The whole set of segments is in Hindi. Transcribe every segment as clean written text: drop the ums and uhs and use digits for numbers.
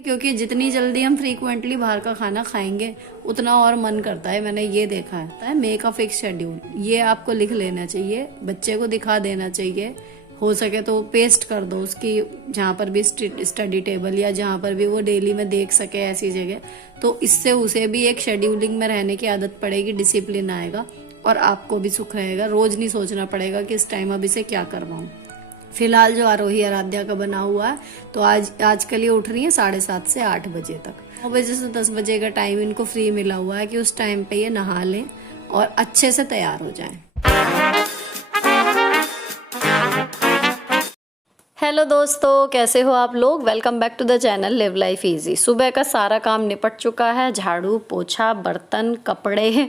क्योंकि जितनी जल्दी हम फ्रीक्वेंटली बाहर का खाना खाएंगे उतना और मन करता है। मैंने ये देखा है मेक अ फिक्स शेड्यूल, ये आपको लिख लेना चाहिए, बच्चे को दिखा देना चाहिए। हो सके तो पेस्ट कर दो उसकी जहाँ पर भी स्टडी टेबल या जहाँ पर भी वो डेली में देख सके ऐसी जगह। तो इससे उसे भी एक शेड्यूलिंग में रहने की आदत पड़ेगी, डिसिप्लिन आएगा और आपको भी सुख रहेगा। रोज नहीं सोचना पड़ेगा कि इस टाइम अब इसे क्या करवाऊं। फिलहाल जो आरोही आराध्या का बना हुआ है तो आजकल ये उठ रही है 7:30 से 8 बजे तक। 9 बजे से 10 बजे का टाइम इनको फ्री मिला हुआ है कि उस टाइम पे ये नहा लें और अच्छे से तैयार हो जाएं। हेलो दोस्तों, कैसे हो आप लोग। Welcome back to the channel live life easy. सुबह का सारा काम निपट चुका है, झाड़ू पोछा बर्तन कपड़े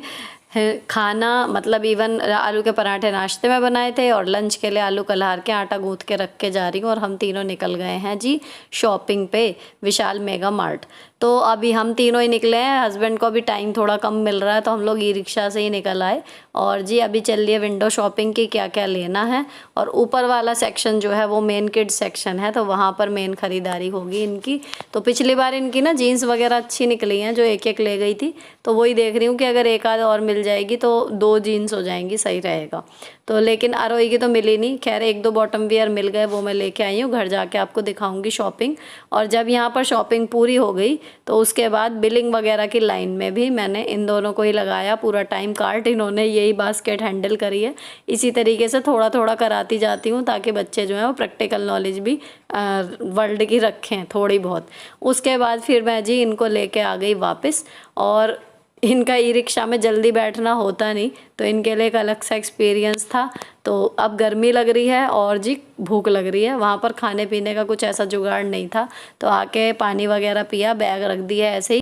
खाना, मतलब इवन आलू के पराठे नाश्ते में बनाए थे और लंच के लिए आलू कलहार के आटा गूंथ के रख के जा रही हूँ। और हम तीनों निकल गए हैं जी शॉपिंग पे विशाल मेगा मार्ट। तो अभी हम तीनों ही निकले हैं, हस्बैंड को अभी टाइम थोड़ा कम मिल रहा है तो हम लोग ई रिक्शा से ही निकल आए। और जी अभी चल रही है विंडो शॉपिंग की, क्या क्या लेना है। और ऊपर वाला सेक्शन जो है वो मेन किड्स सेक्शन है, तो वहाँ पर मेन खरीदारी होगी इनकी। तो पिछली बार इनकी ना जीन्स वगैरह अच्छी निकली हैं जो एक एक ले गई थी, तो वही देख रही हूँ कि अगर एक आध और मिल जाएगी तो 2 जीन्स हो जाएंगी, सही रहेगा। तो लेकिन आरोही की तो मिली नहीं, खैर 1-2 बॉटम वियर मिल गए, वो मैं लेके आई हूँ। घर जाके आपको दिखाऊंगी शॉपिंग। और जब यहाँ पर शॉपिंग पूरी हो गई तो उसके बाद बिलिंग वगैरह की लाइन में भी मैंने इन दोनों को ही लगाया पूरा टाइम। कार्ट इन्होंने यही बास्केट हैंडल करी है। इसी तरीके से थोड़ा थोड़ा कराती जाती हूँ ताकि बच्चे जो है वो प्रैक्टिकल नॉलेज भी वर्ल्ड की रखें थोड़ी बहुत। उसके बाद फिर मैं जी इनको लेके आ गई वापस। और इनका ई रिक्शा में जल्दी बैठना होता नहीं, तो इनके लिए एक अलग सा एक्सपीरियंस था। तो अब गर्मी लग रही है और जी भूख लग रही है। वहाँ पर खाने पीने का कुछ ऐसा जुगाड़ नहीं था, तो आके पानी वगैरह पिया, बैग रख दिया ऐसे ही।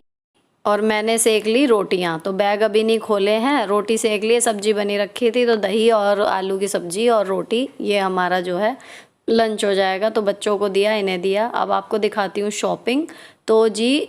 और मैंने सेक ली रोटियां, तो बैग अभी नहीं खोले हैं, रोटी सेक ली, सब्जी बनी रखी थी, तो दही और आलू की सब्जी और रोटी, ये हमारा जो है लंच हो जाएगा। तो बच्चों को दिया, इन्हें दिया। अब आपको दिखाती हूँ शॉपिंग। तो जी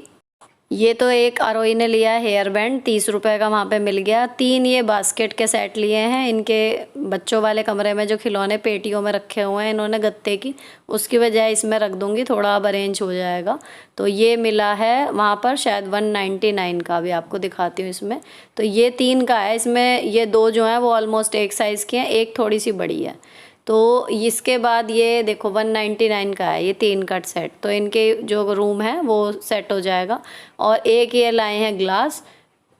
ये तो एक आरोही ने लिया हेयर बैंड, 30 रुपए का वहाँ पे मिल गया। 3 ये बास्केट के सेट लिए हैं। इनके बच्चों वाले कमरे में जो खिलौने पेटियों में रखे हुए हैं इन्होंने गत्ते की, उसकी बजाय इसमें रख दूंगी, थोड़ा अब अरेंज हो जाएगा। तो ये मिला है वहाँ पर शायद 199 का, भी आपको दिखाती हूँ इसमें। तो ये 3 का है, इसमें ये 2 जो हैं वो ऑलमोस्ट एक साइज़ की हैं, एक थोड़ी सी बड़ी है। तो इसके बाद ये देखो 199 का है ये 3 कट सेट। तो इनके जो रूम है वो सेट हो जाएगा। और एक ये लाए हैं ग्लास,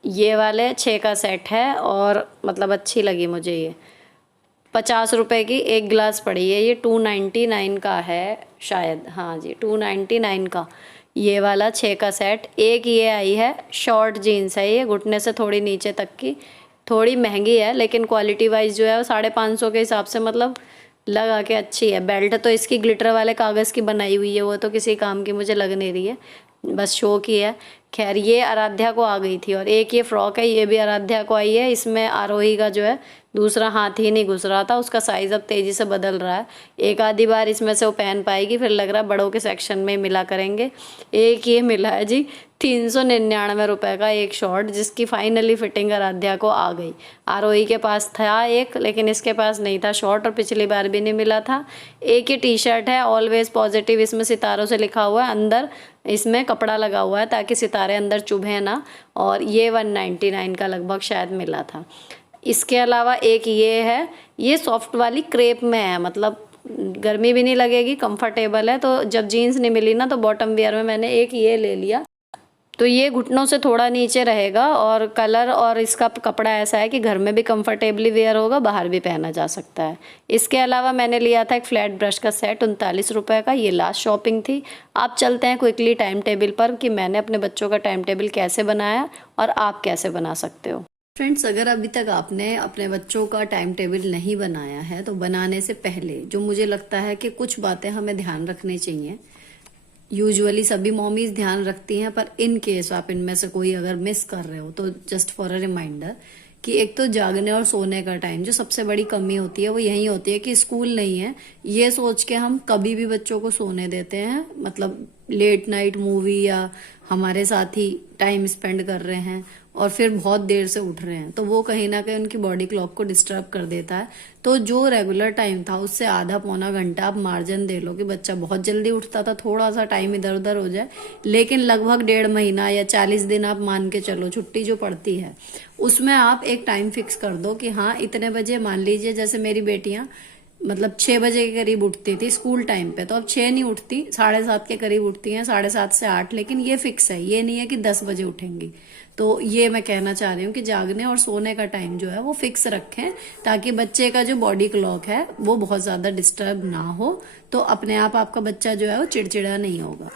ये वाले 6 का सेट है। और मतलब अच्छी लगी मुझे ये, 50 रुपए की एक गिलास पड़ी है। ये 299 का है शायद, हाँ जी 299 का ये वाला 6 का सेट। एक ये आई है शॉर्ट जीन्स है, ये घुटने से थोड़ी नीचे तक की, थोड़ी महंगी है लेकिन क्वालिटी वाइज जो है वो 550 के हिसाब से मतलब लगा के अच्छी है। बेल्ट तो इसकी ग्लिटर वाले कागज़ की बनाई हुई है, वो तो किसी काम की मुझे लग नहीं रही है, बस शो की है। खैर ये आराध्या को आ गई थी। और एक ये फ्रॉक है, ये भी आराध्या को आई है। इसमें आरोही का जो है दूसरा हाथ ही नहीं घुस रहा था, उसका साइज़ अब तेज़ी से बदल रहा है। एक आधी बार इसमें से वो पहन पाएगी, फिर लग रहा है बड़ों के सेक्शन में मिला करेंगे। एक ये मिला है जी 399 रुपये का एक शॉर्ट, जिसकी फाइनली फिटिंग आराध्या को आ गई। आरोही के पास था एक, लेकिन इसके पास नहीं था शॉर्ट, और पिछली बार भी नहीं मिला था। एक ये टी शर्ट है ऑलवेज पॉजिटिव, इसमें सितारों से लिखा हुआ है, अंदर इसमें कपड़ा लगा हुआ है ताकि सितारे अंदर चुभे ना। और ये 199 का लगभग शायद मिला था। इसके अलावा एक ये है, ये सॉफ्ट वाली क्रेप में है, मतलब गर्मी भी नहीं लगेगी, कंफर्टेबल है। तो जब जीन्स नहीं मिली ना तो बॉटम वेयर में मैंने एक ये ले लिया। तो ये घुटनों से थोड़ा नीचे रहेगा और कलर और इसका कपड़ा ऐसा है कि घर में भी कंफर्टेबली वेयर होगा, बाहर भी पहना जा सकता है। इसके अलावा मैंने लिया था एक फ्लैट ब्रश का सेट 39 रुपये का, ये लास्ट शॉपिंग थी। आप चलते हैं क्विकली टाइम टेबल पर कि मैंने अपने बच्चों का टाइम टेबल कैसे बनाया और आप कैसे बना सकते हो। फ्रेंड्स, अगर अभी तक आपने अपने बच्चों का टाइम टेबल नहीं बनाया है तो बनाने से पहले जो मुझे लगता है कि कुछ बातें हमें ध्यान रखनी चाहिए। यूजुअली सभी मॉमीज ध्यान रखती हैं, पर इन केस आप इनमें से कोई अगर मिस कर रहे हो तो जस्ट फॉर अ रिमाइंडर कि एक तो जागने और सोने का टाइम, जो सबसे बड़ी कमी होती है वो यही होती है कि स्कूल नहीं है ये सोच के हम कभी भी बच्चों को सोने देते हैं, मतलब लेट नाइट मूवी या हमारे साथ ही टाइम स्पेंड कर रहे हैं। और फिर बहुत देर से उठ रहे हैं, तो वो कहीं ना कहीं उनकी बॉडी क्लॉक को डिस्टर्ब कर देता है। तो जो रेगुलर टाइम था उससे आधा पौना घंटा आप मार्जिन दे लो कि बच्चा बहुत जल्दी उठता था, थोड़ा सा टाइम इधर उधर हो जाए, लेकिन लगभग 1.5 महीना या 40 दिन आप मान के चलो छुट्टी जो पड़ती है उसमें आप एक टाइम फिक्स कर दो कि हाँ इतने बजे, मान लीजिए जैसे मेरी बेटियां मतलब 6 बजे के करीब उठती थी स्कूल टाइम पे, तो अब 6 नहीं उठती, 7:30 के करीब उठती हैं, 7:30 से 8, लेकिन ये फिक्स है, ये नहीं है कि 10 बजे उठेंगी। तो ये मैं कहना चाह रही हूँ कि जागने और सोने का टाइम जो है वो फिक्स रखें, ताकि बच्चे का जो बॉडी क्लॉक है वो बहुत ज्यादा डिस्टर्ब ना हो, तो अपने आप आपका बच्चा जो है वो चिड़चिड़ा नहीं होगा।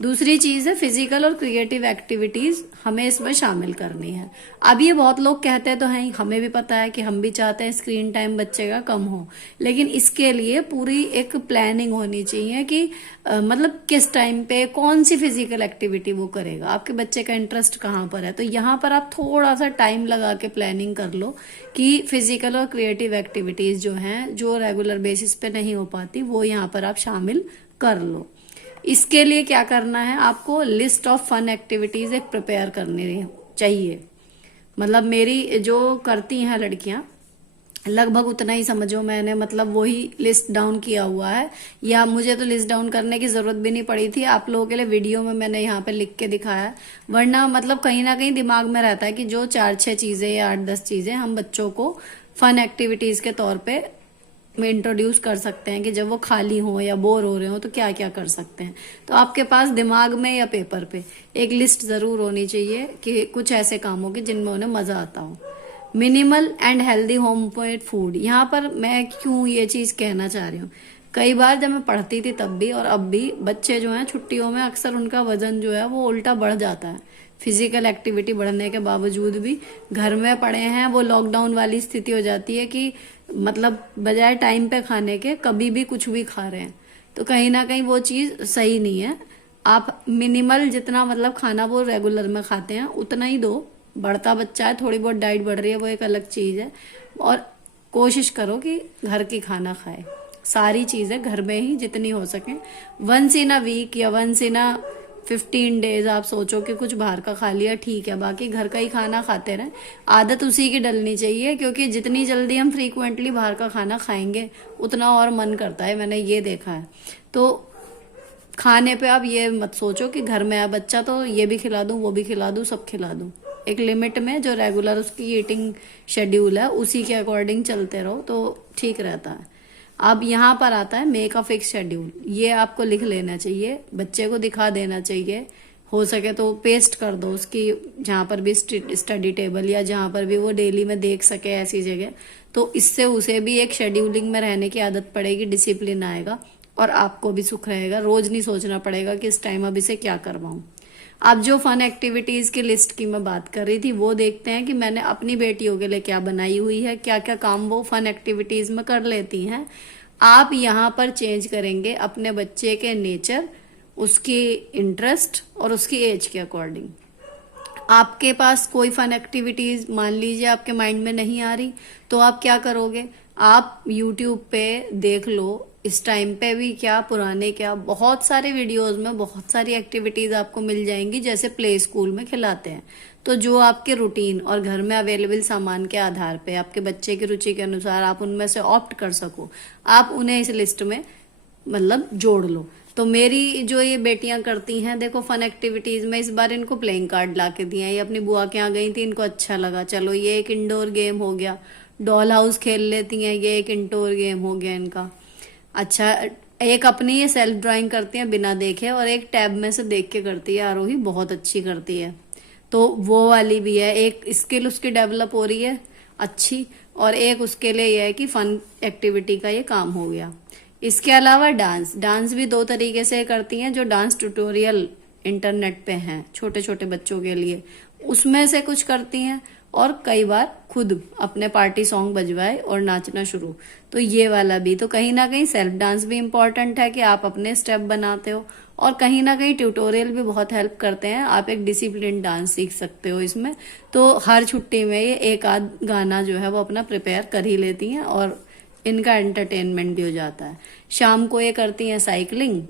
दूसरी चीज है फिजिकल और क्रिएटिव एक्टिविटीज हमें इसमें शामिल करनी है। अब ये बहुत लोग कहते हैं तो हैं, हमें भी पता है कि हम भी चाहते हैं स्क्रीन टाइम बच्चे का कम हो, लेकिन इसके लिए पूरी एक प्लानिंग होनी चाहिए कि मतलब किस टाइम पे कौन सी फिजिकल एक्टिविटी वो करेगा, आपके बच्चे का इंटरेस्ट कहाँ पर है। तो यहाँ पर आप थोड़ा सा टाइम लगा के प्लानिंग कर लो कि फिजिकल और क्रिएटिव एक्टिविटीज जो हैं जो रेगुलर बेसिस पे नहीं हो पाती वो यहाँ पर आप शामिल कर लो। इसके लिए क्या करना है, आपको लिस्ट ऑफ फन एक्टिविटीज एक प्रिपेयर करनी चाहिए। मतलब मेरी जो करती हैं लड़कियां लगभग उतना ही समझो, मैंने मतलब वही लिस्ट डाउन किया हुआ है, या मुझे तो लिस्ट डाउन करने की जरूरत भी नहीं पड़ी थी, आप लोगों के लिए वीडियो में मैंने यहाँ पे लिख के दिखाया है। वरना मतलब कहीं ना कहीं दिमाग में रहता है कि जो 4-6 चीजें या 8-10 चीजें हम बच्चों को फन एक्टिविटीज के तौर पे में इंट्रोड्यूस कर सकते हैं कि जब वो खाली हो या बोर हो रहे हो तो क्या क्या कर सकते हैं। तो आपके पास दिमाग में या पेपर पे एक लिस्ट जरूर होनी चाहिए कि कुछ ऐसे कामों की जिनमें उन्हें मजा आता हो। Minimal and healthy home made food, यहाँ पर मैं क्यों ये चीज कहना चाह रही हूँ, कई बार जब मैं पढ़ती थी तब भी और अब भी बच्चे जो हैं छुट्टियों में अक्सर उनका वजन जो है वो उल्टा बढ़ जाता है। फिजिकल एक्टिविटी बढ़ने के बावजूद भी घर में पड़े हैं, वो लॉकडाउन वाली स्थिति हो जाती है कि मतलब बजाय टाइम पे खाने के कभी भी कुछ भी खा रहे हैं, तो कहीं ना कहीं वो चीज सही नहीं है। आप मिनिमल जितना मतलब खाना वो रेगुलर में खाते हैं उतना ही दो। बढ़ता बच्चा है, थोड़ी बहुत डाइट बढ़ रही है, वो एक अलग चीज है, और कोशिश करो कि घर की खाना खाए, सारी चीजें घर में ही जितनी हो सके। वंस इन अ वीक या वंस इन अ 15 डेज आप सोचो कि कुछ बाहर का खा लिया ठीक है, बाकी घर का ही खाना खाते रहें। आदत उसी की डलनी चाहिए, क्योंकि जितनी जल्दी हम फ्रीक्वेंटली बाहर का खाना खाएंगे उतना और मन करता है, मैंने ये देखा है। तो खाने पे आप ये मत सोचो कि घर में है बच्चा तो ये भी खिला दूं वो भी खिला दूं सब खिला दूं। एक लिमिट में जो रेगुलर उसकी ईटिंग शेड्यूल है उसी के अकॉर्डिंग चलते रहो तो ठीक रहता है। अब यहाँ पर आता है मेक अ फिक्स शेड्यूल, ये आपको लिख लेना चाहिए, बच्चे को दिखा देना चाहिए, हो सके तो पेस्ट कर दो उसकी जहाँ पर भी स्टडी टेबल या जहाँ पर भी वो डेली में देख सके ऐसी जगह, तो इससे उसे भी एक शेड्यूलिंग में रहने की आदत पड़ेगी, डिसिप्लिन आएगा और आपको भी सुख रहेगा। रोज नहीं सोचना पड़ेगा कि इस टाइम अब इसे क्या करवाऊं। अब जो फन एक्टिविटीज की लिस्ट की मैं बात कर रही थी वो देखते हैं कि मैंने अपनी बेटियों के लिए क्या बनाई हुई है, क्या क्या काम वो फन एक्टिविटीज में कर लेती हैं। आप यहाँ पर चेंज करेंगे अपने बच्चे के नेचर, उसकी इंटरेस्ट और उसकी एज के अकॉर्डिंग। आपके पास कोई फन एक्टिविटीज मान लीजिए आपके माइंड में नहीं आ रही, तो आप क्या करोगे, आप यूट्यूब पे देख लो, इस टाइम पे भी क्या पुराने क्या बहुत सारे वीडियोस में बहुत सारी एक्टिविटीज आपको मिल जाएंगी जैसे प्ले स्कूल में खिलाते हैं। तो जो आपके रूटीन और घर में अवेलेबल सामान के आधार पे आपके बच्चे की रुचि के अनुसार आप उनमें से ऑप्ट कर सको, आप उन्हें इस लिस्ट में मतलब जोड़ लो। तो मेरी जो ये बेटियां करती हैं देखो फन एक्टिविटीज में, इस बार इनको प्लेइंग कार्ड ला के दिए हैं, ये अपनी बुआ के यहाँ गई थी, इनको अच्छा लगा, चलो ये एक इंडोर गेम हो गया। डॉल हाउस खेल लेती हैं, ये एक इंडोर गेम हो गया इनका। अच्छा, एक अपनी ये सेल्फ ड्राइंग करती है बिना देखे, और एक टैब में से देख के करती है, आरोही बहुत अच्छी करती है, तो वो वाली भी है, एक स्किल उसकी डेवलप हो रही है अच्छी, और एक उसके लिए यह है कि फन एक्टिविटी का ये काम हो गया। इसके अलावा डांस भी 2 तरीके से करती हैं, जो डांस ट्यूटोरियल इंटरनेट पे हैं छोटे छोटे बच्चों के लिए, उसमें से कुछ करती हैं, और कई बार खुद अपने पार्टी सॉन्ग बजवाए और नाचना शुरू। तो ये वाला भी, तो कहीं ना कहीं सेल्फ डांस भी इम्पोर्टेंट है कि आप अपने स्टेप बनाते हो, और कहीं ना कहीं ट्यूटोरियल भी बहुत हेल्प करते हैं, आप एक डिसिप्लिन डांस सीख सकते हो इसमें। तो हर छुट्टी में ये एक आध गाना जो है वो अपना प्रिपेयर कर ही लेती हैं और इनका एंटरटेनमेंट भी हो जाता है। शाम को ये करती हैं साइकिलिंग,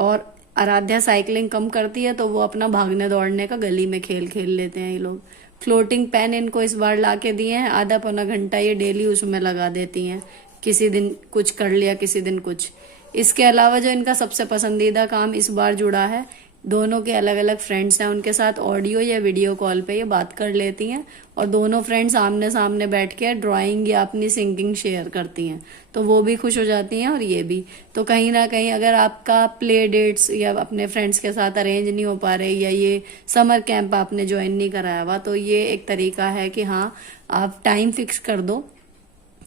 और आराध्या साइकिलिंग कम करती है तो वो अपना भागने दौड़ने का गली में खेल खेल लेते हैं ये लोग। फ्लोटिंग पेन इनको इस बार ला के दिए हैं, आधा पौना घंटा ये डेली उसमें लगा देती हैं। किसी दिन कुछ कर लिया, किसी दिन कुछ। इसके अलावा जो इनका सबसे पसंदीदा काम इस बार जुड़ा है, दोनों के अलग अलग फ्रेंड्स हैं, उनके साथ ऑडियो या वीडियो कॉल पे ये बात कर लेती हैं और दोनों फ्रेंड्स आमने सामने बैठ के ड्राइंग या अपनी सिंगिंग शेयर करती हैं, तो वो भी खुश हो जाती हैं और ये भी। तो कहीं ना कहीं अगर आपका प्ले डेट्स या अपने फ्रेंड्स के साथ अरेंज नहीं हो पा रहे या ये समर कैंप आपने ज्वाइन नहीं कराया हुआ, तो ये एक तरीका है कि हाँ, आप टाइम फिक्स कर दो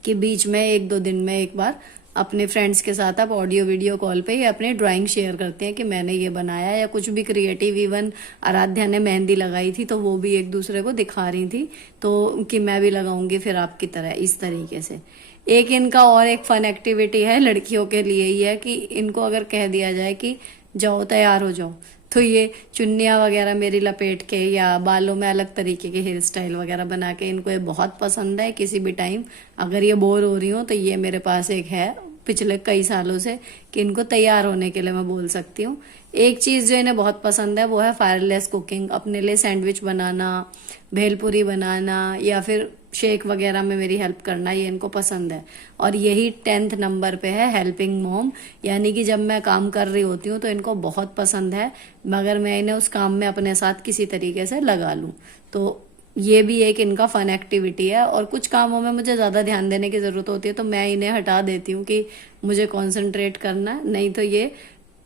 कि बीच में 1-2 दिन में एक बार अपने फ्रेंड्स के साथ आप ऑडियो वीडियो कॉल पे या अपनी ड्राइंग शेयर करते हैं कि मैंने ये बनाया या कुछ भी क्रिएटिव। इवन आराध्या ने मेहंदी लगाई थी तो वो भी एक दूसरे को दिखा रही थी, तो कि मैं भी लगाऊंगी फिर आपकी तरह, इस तरीके से। एक इनका और एक फन एक्टिविटी है लड़कियों के लिए ही है कि इनको अगर कह दिया जाए कि जाओ तैयार हो जाओ, तो ये चुन्नियाँ वगैरह मेरी लपेट के या बालों में अलग तरीके के हेयर स्टाइल वगैरह बना के, इनको ये बहुत पसंद है। किसी भी टाइम अगर ये बोर हो रही हो तो ये मेरे पास एक है पिछले कई सालों से कि इनको तैयार होने के लिए मैं बोल सकती हूँ। एक चीज़ जो इन्हें बहुत पसंद है वो है फायरलेस कुकिंग। अपने लिए सैंडविच बनाना, भेलपुरी बनाना या फिर शेक वगैरह में मेरी हेल्प करना, ये इनको पसंद है। और यही 10th नंबर पे है हेल्पिंग मॉम, यानी कि जब मैं काम कर रही होती हूँ तो इनको बहुत पसंद है, मगर मैं इन्हें उस काम में अपने साथ किसी तरीके से लगा लूँ। तो ये भी एक इनका फन एक्टिविटी है। और कुछ कामों में मुझे ज़्यादा ध्यान देने की ज़रूरत होती है तो मैं इन्हें हटा देती हूँ कि मुझे कॉन्सेंट्रेट करना है, नहीं तो ये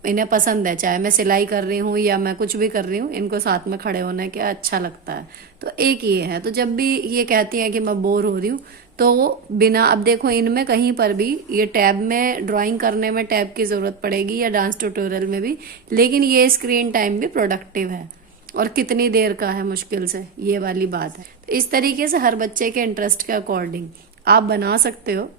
इन्हें पसंद है, चाहे मैं सिलाई कर रही हूँ या मैं कुछ भी कर रही हूँ, इनको साथ में खड़े होने के अच्छा लगता है। तो एक ये है। तो जब भी ये कहती हैं कि मैं बोर हो रही हूँ तो बिना, अब देखो इनमें कहीं पर भी ये टैब में ड्राइंग करने में टैब की ज़रूरत पड़ेगी या डांस ट्यूटोरियल में भी, लेकिन ये स्क्रीन टाइम भी प्रोडक्टिव है। और कितनी देर का है मुश्किल से, ये वाली बात है। तो इस तरीके से हर बच्चे के इंटरेस्ट के अकॉर्डिंग आप बना सकते हो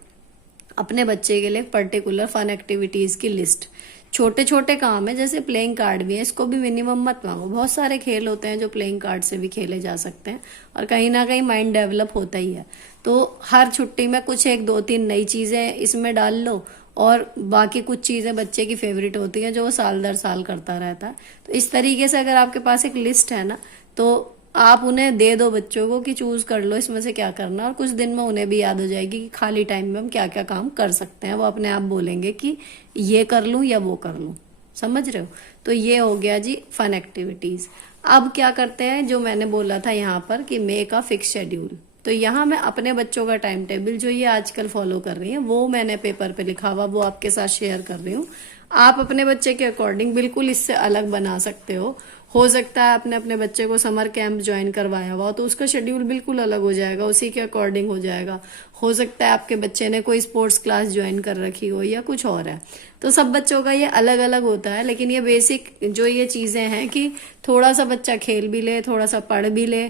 अपने बच्चे के लिए पर्टिकुलर फन एक्टिविटीज की लिस्ट। छोटे छोटे काम है, जैसे प्लेइंग कार्ड भी है, इसको भी मिनिमम मत मांगो। बहुत सारे खेल होते हैं जो प्लेइंग कार्ड से भी खेले जा सकते हैं और कहीं ना कहीं माइंड डेवलप होता ही है। तो हर छुट्टी में कुछ 1-2-3 नई चीजें इसमें डाल लो और बाकी कुछ चीजें बच्चे की फेवरेट होती हैं जो वो साल दर साल करता रहता है। तो इस तरीके से अगर आपके पास एक लिस्ट है ना, तो आप उन्हें दे दो बच्चों को कि चूज कर लो इसमें से क्या करना, और कुछ दिन में उन्हें भी याद हो जाएगी कि खाली टाइम में हम क्या क्या काम कर सकते हैं। वो अपने आप बोलेंगे कि ये कर लूं या वो कर लूं। समझ रहे हो? तो ये हो गया जी फन एक्टिविटीज। अब क्या करते हैं, जो मैंने बोला था यहाँ पर कि मेक अ फिक्स शेड्यूल, तो यहाँ मैं अपने बच्चों का टाइम टेबल जो ये आजकल फॉलो कर रही है वो मैंने पेपर पे लिखा हुआ वो आपके साथ शेयर कर रही हूँ। आप अपने बच्चे के अकॉर्डिंग बिल्कुल इससे अलग बना सकते हो सकता है आपने अपने बच्चे को समर कैंप ज्वाइन करवाया हुआ तो उसका शेड्यूल बिल्कुल अलग हो जाएगा, उसी के अकॉर्डिंग हो जाएगा। हो सकता है आपके बच्चे ने कोई स्पोर्ट्स क्लास ज्वाइन कर रखी हो या कुछ और है। तो सब बच्चों का ये अलग अलग होता है, लेकिन ये बेसिक जो ये चीजें हैं कि थोड़ा सा बच्चा खेल भी ले, थोड़ा सा पढ़ भी ले,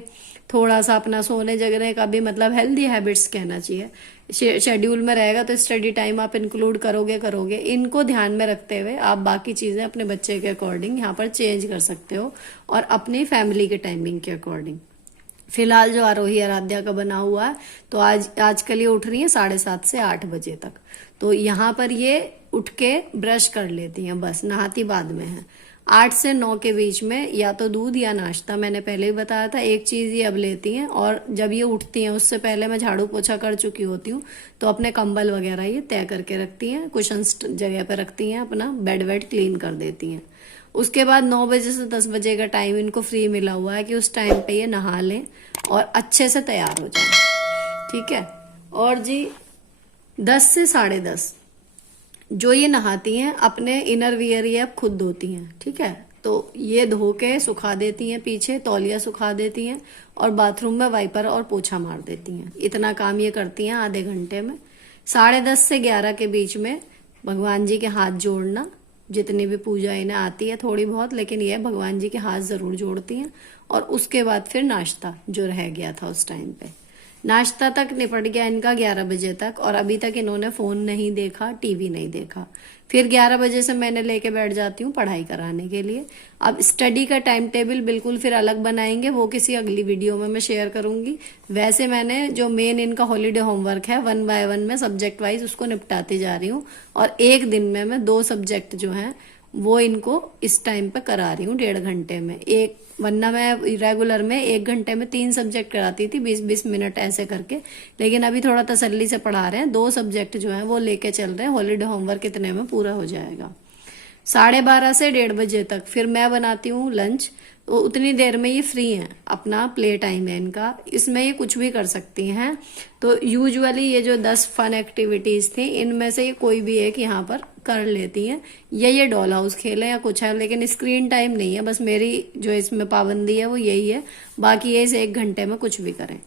थोड़ा सा अपना सोने जगने का भी, मतलब हेल्दी हैबिट्स कहना चाहिए, शेड्यूल में रहेगा। तो स्टडी टाइम आप इंक्लूड करोगे, इनको ध्यान में रखते हुए आप बाकी चीजें अपने बच्चे के अकॉर्डिंग यहाँ पर चेंज कर सकते हो और अपनी फैमिली के टाइमिंग के अकॉर्डिंग। फिलहाल जो आरोही आराध्या का बना हुआ है, तो आजकल ये उठ रही है 7:30 से 8 बजे तक। तो यहाँ पर ये उठ के ब्रश कर लेती हैं, बस नहाती बाद में है। 8 से 9 के बीच में या तो दूध या नाश्ता, मैंने पहले ही बताया था, एक चीज ये अब लेती हैं। और जब ये उठती हैं उससे पहले मैं झाड़ू पोछा कर चुकी होती हूँ, तो अपने कंबल वगैरह ये तय करके रखती हैं, कुशन जगह पे रखती हैं, अपना बेड वेड क्लीन कर देती हैं। उसके बाद 9 बजे से 10 बजे का टाइम इनको फ्री मिला हुआ है कि उस टाइम पे ये नहा लें और अच्छे से तैयार हो जाएं। ठीक है? और जी 10 से 10:30 जो ये नहाती हैं, अपने इनर वियर ये अब खुद धोती हैं। ठीक है? तो ये धो के सुखा देती हैं, पीछे तौलिया सुखा देती हैं और बाथरूम में वाइपर और पोछा मार देती हैं। इतना काम ये करती हैं आधे घंटे में। 10:30 से 11 के बीच में भगवान जी के हाथ जोड़ना, जितनी भी पूजा इन्हें आती है थोड़ी बहुत, लेकिन ये भगवान जी के हाथ जरूर जोड़ती हैं। और उसके बाद फिर नाश्ता जो रह गया था उस टाइम पे, नाश्ता तक निपट गया इनका 11 बजे तक, और अभी तक इन्होंने फोन नहीं देखा, टीवी नहीं देखा। फिर 11 बजे से मैंने लेके बैठ जाती हूँ पढ़ाई कराने के लिए। अब स्टडी का टाइम टेबल बिल्कुल फिर अलग बनाएंगे, वो किसी अगली वीडियो में मैं शेयर करूंगी। वैसे मैंने जो मेन इनका हॉलीडे होमवर्क है 1 बाय 1 में सब्जेक्ट वाइज उसको निपटाती जा रही हूँ, और एक दिन में मैं 2 सब्जेक्ट जो हैं वो इनको इस टाइम पे करा रही हूँ 1.5 घंटे में एक, वरना मैं रेगुलर में 1 घंटे में 3 सब्जेक्ट कराती थी 20-20 मिनट ऐसे करके। लेकिन अभी थोड़ा तसल्ली से पढ़ा रहे हैं, 2 सब्जेक्ट जो है वो लेके चल रहे हैं, हॉलीडे होमवर्क इतने में पूरा हो जाएगा। 12:30 से 1:30 तक फिर मैं बनाती हूँ लंच। तो उतनी देर में ये फ्री हैं, अपना प्ले टाइम है इनका, इसमें ये कुछ भी कर सकती हैं। तो यूजुअली ये जो 10 फन एक्टिविटीज थी इनमें से ये कोई भी एक यहाँ पर कर लेती हैं, या ये डॉल हाउस खेलें या कुछ है, लेकिन स्क्रीन टाइम नहीं है, बस मेरी जो इसमें पाबंदी है वो यही है। बाकी ये इस 1 घंटे में कुछ भी करें।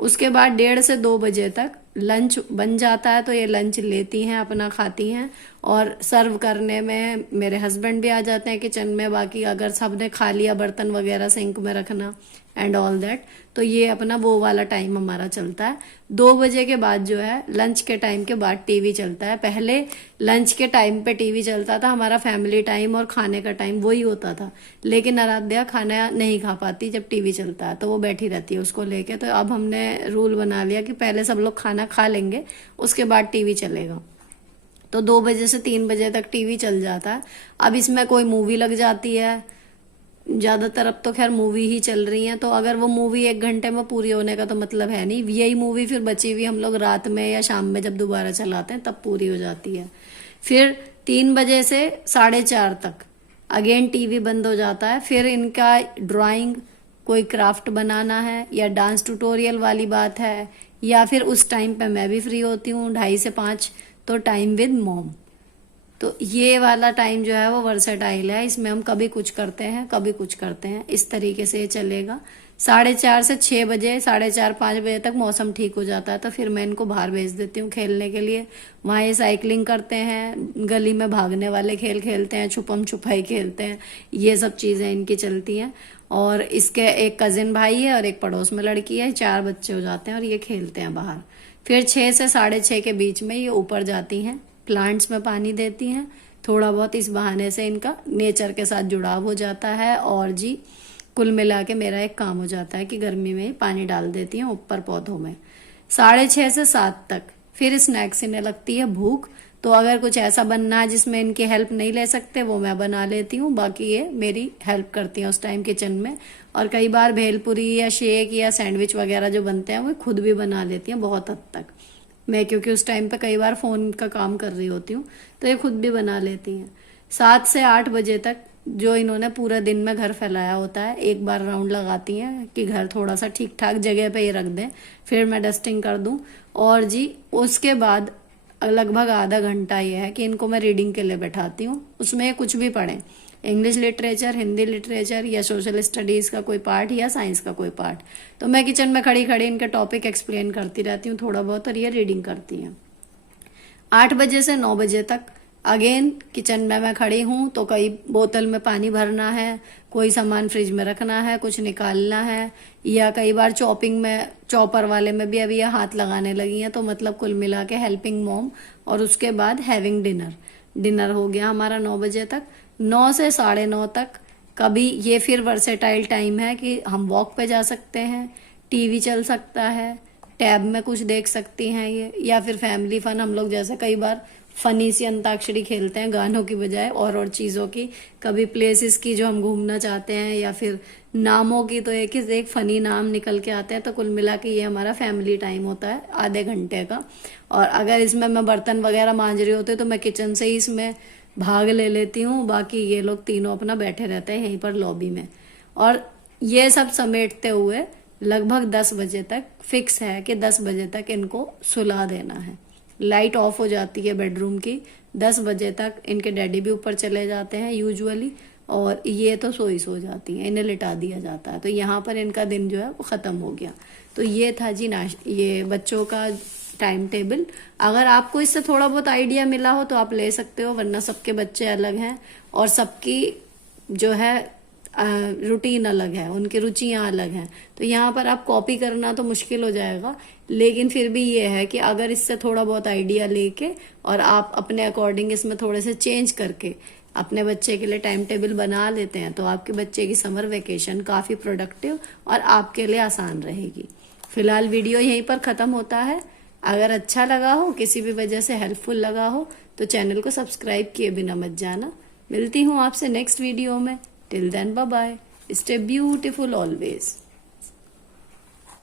उसके बाद 1:30 से 2 बजे तक लंच बन जाता है, तो ये लंच लेती हैं, अपना खाती हैं। और सर्व करने में मेरे हस्बैंड भी आ जाते हैं किचन में, बाकी अगर सबने खा लिया बर्तन वगैरह सिंक में रखना एंड ऑल दैट। तो ये अपना वो वाला टाइम हमारा चलता है। 2 बजे के बाद जो है लंच के टाइम के बाद टीवी चलता है। पहले लंच के टाइम पे टीवी चलता था, हमारा फैमिली टाइम और खाने का टाइम वही होता था। लेकिन आराध्या खाना नहीं खा पाती जब टीवी चलता है, तो वो बैठी रहती है उसको लेके। तो अब हमने रूल बना लिया कि पहले सब लोग खाना खा लेंगे, उसके बाद टीवी चलेगा। तो 2 बजे से 3 बजे तक टीवी चल जाता है। अब इसमें कोई मूवी लग जाती है, ज्यादातर अब तो खैर मूवी ही चल रही है। तो अगर वो मूवी 1 घंटे में पूरी होने का तो मतलब है नहीं, यही मूवी फिर बची हुई हम लोग रात में या शाम में जब दोबारा चलाते हैं तब पूरी हो जाती है। फिर 3 बजे से 4:30 तक अगेन टीवी बंद हो जाता है। फिर इनका ड्राइंग, कोई क्राफ्ट बनाना है या डांस ट्यूटोरियल वाली बात है, या फिर उस टाइम पे मैं भी फ्री होती हूँ 2:30 से 5, तो टाइम विद मॉम। तो ये वाला टाइम जो है वो वर्सेटाइल है, इसमें हम कभी कुछ करते हैं कभी कुछ करते हैं, इस तरीके से ये चलेगा। 4:30 से 6 बजे, 4:30-5 बजे तक मौसम ठीक हो जाता है, तो फिर मैं इनको बाहर भेज देती हूँ खेलने के लिए। वहाँ ये साइकिलिंग करते हैं, गली में भागने वाले खेल खेलते हैं, छुपम छुपाई खेलते हैं, ये सब चीज़ें इनकी चलती हैं। और इसके एक कजिन भाई है और एक पड़ोस में लड़की है, 4 बच्चे हो जाते हैं और ये खेलते हैं बाहर। फिर 6 से 6:30 के बीच में ये ऊपर जाती हैं, प्लांट्स में पानी देती हैं थोड़ा बहुत। इस बहाने से इनका नेचर के साथ जुड़ाव हो जाता है। और जी कुल मिला के मेरा एक काम हो जाता है कि गर्मी में ही पानी डाल देती हैं ऊपर पौधों में। 6:30 से 7 तक फिर स्नैक्स इन्हें लगती है भूख, तो अगर कुछ ऐसा बनना है जिसमें इनकी हेल्प नहीं ले सकते वो मैं बना लेती हूँ, बाकी ये मेरी हेल्प करती हैं उस टाइम किचन में। और कई बार भेलपुरी या शेक या सैंडविच वगैरह जो बनते हैं वो खुद भी बना लेती हैं बहुत हद तक मैं, क्योंकि उस टाइम पे कई बार फोन का काम कर रही होती हूँ, तो ये खुद भी बना लेती हैं। 7 से 8 बजे तक जो इन्होंने पूरा दिन में घर फैलाया होता है एक बार राउंड लगाती हैं कि घर थोड़ा सा ठीक ठाक जगह पे ये रख दें, फिर मैं डस्टिंग कर दूं। और जी उसके बाद लगभग आधा घंटा ये है कि इनको मैं रीडिंग के लिए बैठाती हूँ, उसमें कुछ भी पढ़ें, इंग्लिश लिटरेचर, हिंदी लिटरेचर या सोशल स्टडीज का कोई पार्ट या साइंस का कोई पार्ट। तो मैं किचन में खड़ी खड़ी इनके टॉपिक एक्सप्लेन करती रहती हूँ थोड़ा बहुत, और ये रीडिंग करती हैं। 8 बजे से 9 बजे तक अगेन किचन में मैं खड़ी हूँ, तो कई बोतल में पानी भरना है, कोई सामान फ्रिज में रखना है, कुछ निकालना है, या कई बार चॉपिंग में, चॉपर वाले में भी अभी ये हाथ लगाने लगी हैं। तो मतलब कुल मिला के हेल्पिंग मॉम। और उसके बाद हैविंग डिनर, डिनर हो गया हमारा 9 बजे तक। 9 से 9:30 तक कभी ये फिर वर्सेटाइल टाइम है कि हम वॉक पे जा सकते हैं, टीवी चल सकता है, टैब में कुछ देख सकती हैं ये, या फिर फैमिली फन, हम लोग जैसे कई बार फनी सी अंताक्षरी खेलते हैं गानों की बजाय और चीज़ों की, कभी प्लेसेस की जो हम घूमना चाहते हैं, या फिर नामों की, तो एक फनी नाम निकल के आते हैं। तो कुल मिला के ये हमारा फैमिली टाइम होता है आधे घंटे का। और अगर इसमें मैं बर्तन वगैरह मांज रही होती तो मैं किचन से ही इसमें भाग ले लेती हूँ, बाकी ये लोग तीनों अपना बैठे रहते हैं यहीं पर लॉबी में। और ये सब समेटते हुए लगभग 10 बजे तक फिक्स है कि 10 बजे तक इनको सुला देना है। लाइट ऑफ हो जाती है बेडरूम की 10 बजे तक, इनके डैडी भी ऊपर चले जाते हैं यूजुअली, और ये तो सो जाती हैं, इन्हें लिटा दिया जाता है। तो यहाँ पर इनका दिन जो है वो ख़त्म हो गया। तो ये था जी ये बच्चों का टाइम टेबल। अगर आपको इससे थोड़ा बहुत आइडिया मिला हो तो आप ले सकते हो, वरना सबके बच्चे अलग हैं और सबकी जो है रूटीन अलग है, उनकी रुचियां अलग हैं। तो यहाँ पर आप कॉपी करना तो मुश्किल हो जाएगा, लेकिन फिर भी ये है कि अगर इससे थोड़ा बहुत आइडिया लेके और आप अपने अकॉर्डिंग इसमें थोड़े से चेंज करके अपने बच्चे के लिए टाइम टेबल बना लेते हैं तो आपके बच्चे की समर वेकेशन काफ़ी प्रोडक्टिव और आपके लिए आसान रहेगी। फिलहाल वीडियो यहीं पर ख़त्म होता है। अगर अच्छा लगा हो, किसी भी वजह से हेल्पफुल लगा हो, तो चैनल को सब्सक्राइब किए बिना मत जाना। मिलती हूँ आपसे नेक्स्ट वीडियो में। Till then bye bye, stay beautiful always.